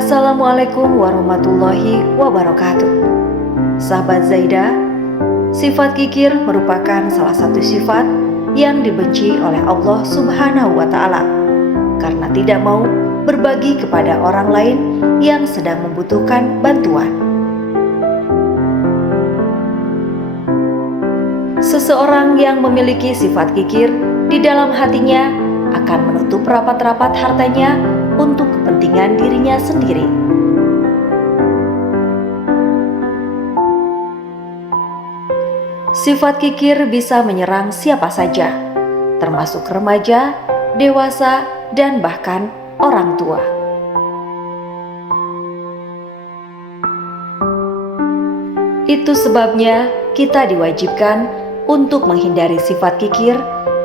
Assalamualaikum warahmatullahi wabarakatuh. Sahabat Zaidah, sifat kikir merupakan salah satu sifat yang dibenci oleh Allah Subhanahu wa Ta'ala karena tidak mau berbagi kepada orang lain yang sedang membutuhkan bantuan. Seseorang yang memiliki sifat kikir di dalam hatinya akan menutup rapat-rapat hartanya untuk kepentingan dirinya sendiri. Sifat kikir bisa menyerang siapa saja, termasuk remaja, dewasa, dan bahkan orang tua. Itu sebabnya kita diwajibkan untuk menghindari sifat kikir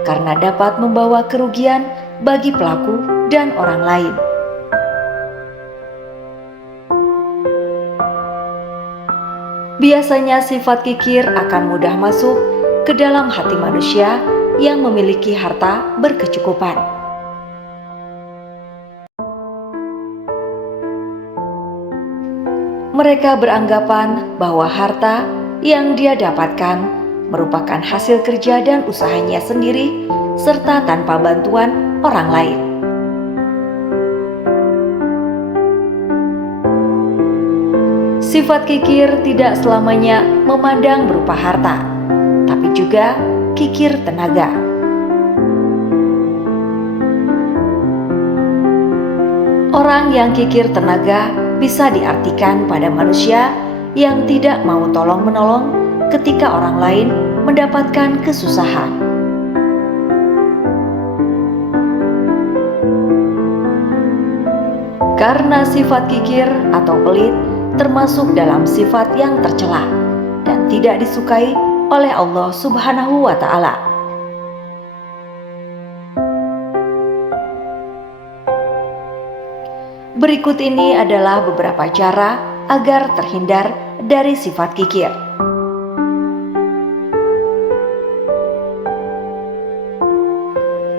karena dapat membawa kerugian bagi pelaku dan orang lain. Biasanya sifat kikir akan mudah masuk ke dalam hati manusia yang memiliki harta berkecukupan. Mereka beranggapan bahwa harta yang dia dapatkan merupakan hasil kerja dan usahanya sendiri serta tanpa bantuan orang lain. Sifat kikir tidak selamanya memandang berupa harta, tapi juga kikir tenaga. Orang yang kikir tenaga bisa diartikan pada manusia yang tidak mau tolong-menolong ketika orang lain mendapatkan kesusahan. Karena sifat kikir atau pelit termasuk dalam sifat yang tercela dan tidak disukai oleh Allah Subhanahu wa Ta'ala. Berikut ini adalah beberapa cara agar terhindar dari sifat kikir.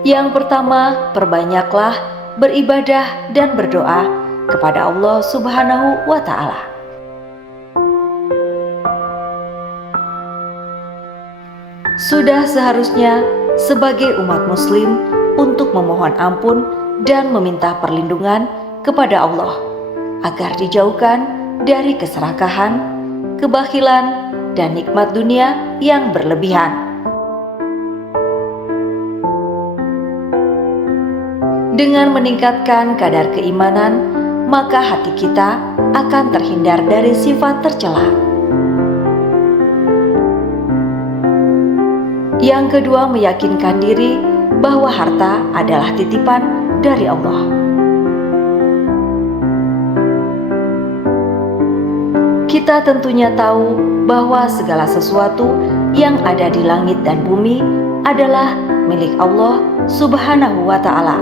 Yang pertama, perbanyaklah beribadah dan berdoa kepada Allah Subhanahu wa Ta'ala. Sudah seharusnya sebagai umat muslim untuk memohon ampun dan meminta perlindungan kepada Allah agar dijauhkan dari keserakahan, kebakhilan, dan nikmat dunia yang berlebihan. Dengan meningkatkan kadar keimanan, maka hati kita akan terhindar dari sifat tercela. Yang kedua, meyakinkan diri bahwa harta adalah titipan dari Allah. Kita tentunya tahu bahwa segala sesuatu yang ada di langit dan bumi adalah milik Allah Subhanahu wa Ta'ala.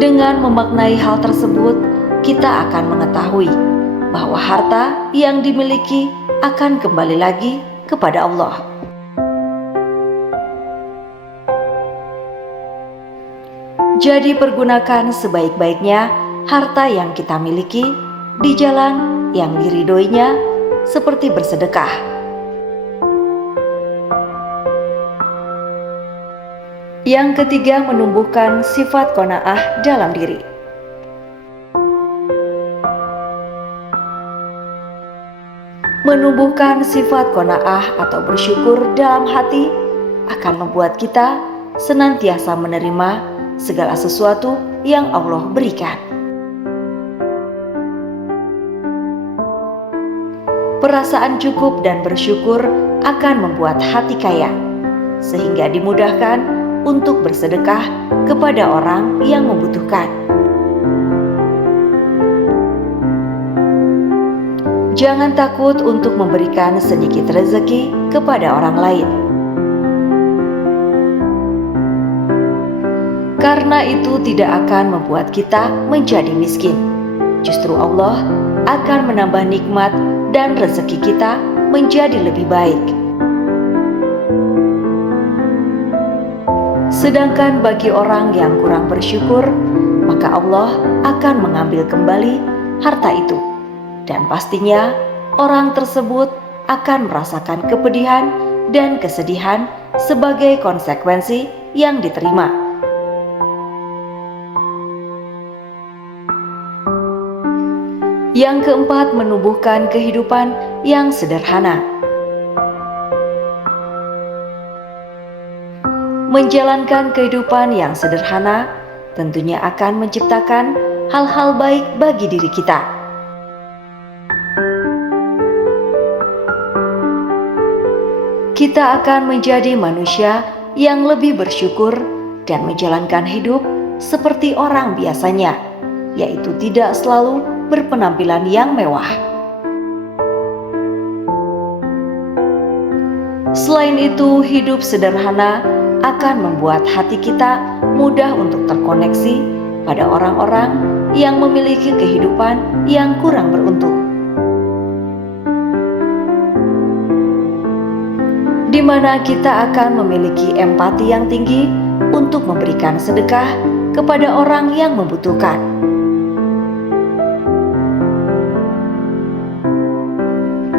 Dengan memaknai hal tersebut, kita akan mengetahui bahwa harta yang dimiliki akan kembali lagi kepada Allah. Jadi pergunakan sebaik-baiknya harta yang kita miliki di jalan yang diridhoinya, seperti bersedekah. Yang ketiga, menumbuhkan sifat qanaah dalam diri. Menumbuhkan sifat qanaah atau bersyukur dalam hati akan membuat kita senantiasa menerima segala sesuatu yang Allah berikan. Perasaan cukup dan bersyukur akan membuat hati kaya, sehingga dimudahkan untuk bersedekah kepada orang yang membutuhkan. Jangan takut untuk memberikan sedikit rezeki kepada orang lain. Karena itu tidak akan membuat kita menjadi miskin. Justru Allah akan menambah nikmat dan rezeki kita menjadi lebih baik. Sedangkan bagi orang yang kurang bersyukur, maka Allah akan mengambil kembali harta itu. Dan pastinya orang tersebut akan merasakan kepedihan dan kesedihan sebagai konsekuensi yang diterima. Yang keempat, menumbuhkan kehidupan yang sederhana. Menjalankan kehidupan yang sederhana tentunya akan menciptakan hal-hal baik bagi diri kita. Kita akan menjadi manusia yang lebih bersyukur dan menjalankan hidup seperti orang biasanya, yaitu tidak selalu berpenampilan yang mewah. Selain itu, hidup sederhana akan membuat hati kita mudah untuk terkoneksi pada orang-orang yang memiliki kehidupan yang kurang beruntung, di mana kita akan memiliki empati yang tinggi untuk memberikan sedekah kepada orang yang membutuhkan.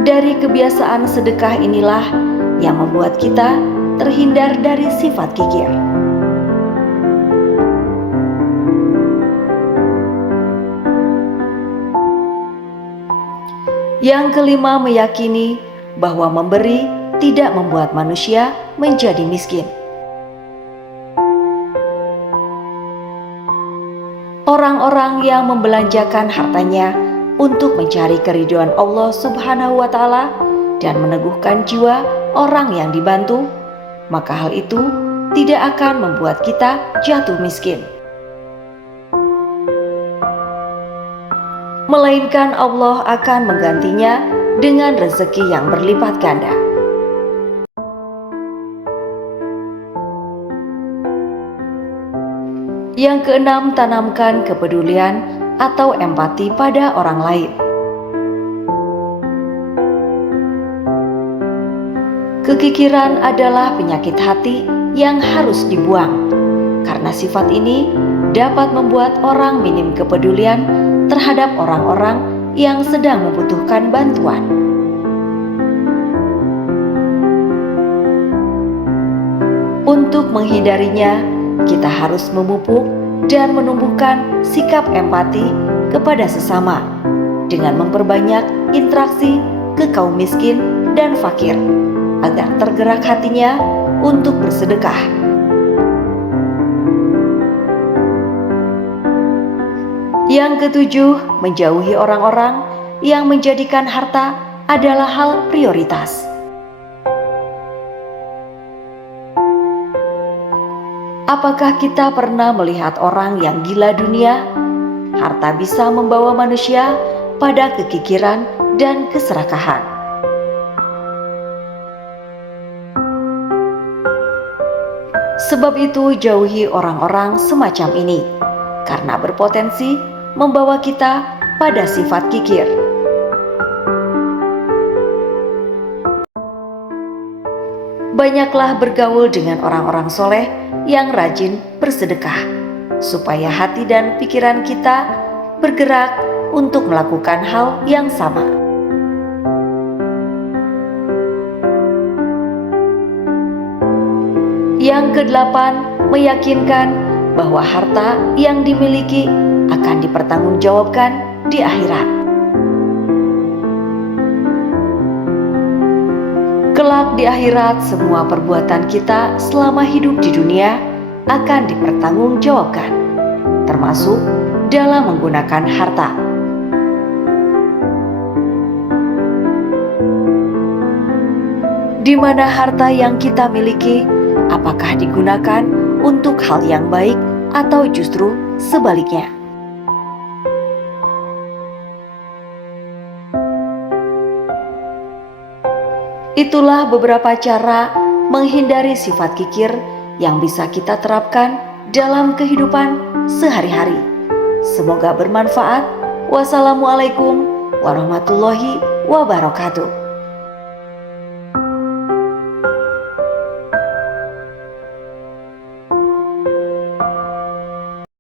Dari kebiasaan sedekah inilah yang membuat kita terhindar dari sifat kikir. Yang kelima, meyakini bahwa memberi tidak membuat manusia menjadi miskin. Orang-orang yang membelanjakan hartanya untuk mencari keridhaan Allah Subhanahu wa Ta'ala dan meneguhkan jiwa orang yang dibantu, maka hal itu tidak akan membuat kita jatuh miskin, melainkan Allah akan menggantinya dengan rezeki yang berlipat ganda. Yang keenam, tanamkan kepedulian atau empati pada orang lain. Kekikiran adalah penyakit hati yang harus dibuang, karena sifat ini dapat membuat orang minim kepedulian terhadap orang-orang yang sedang membutuhkan bantuan. Untuk menghindarinya, kita harus memupuk dan menumbuhkan sikap empati kepada sesama dengan memperbanyak interaksi ke kaum miskin dan fakir, agar tergerak hatinya untuk bersedekah. Yang ketujuh, menjauhi orang-orang yang menjadikan harta adalah hal prioritas. Apakah kita pernah melihat orang yang gila dunia? Harta bisa membawa manusia pada kekikiran dan keserakahan. Sebab itu, jauhi orang-orang semacam ini, karena berpotensi membawa kita pada sifat kikir. Banyaklah bergaul dengan orang-orang soleh yang rajin bersedekah, supaya hati dan pikiran kita bergerak untuk melakukan hal yang sama. Yang kedelapan, meyakinkan bahwa harta yang dimiliki akan dipertanggungjawabkan di akhirat. Kelak di akhirat, semua perbuatan kita selama hidup di dunia akan dipertanggungjawabkan, termasuk dalam menggunakan harta. Di mana harta yang kita miliki, apakah digunakan untuk hal yang baik atau justru sebaliknya? Itulah beberapa cara menghindari sifat kikir yang bisa kita terapkan dalam kehidupan sehari-hari. Semoga bermanfaat. Wassalamualaikum warahmatullahi wabarakatuh.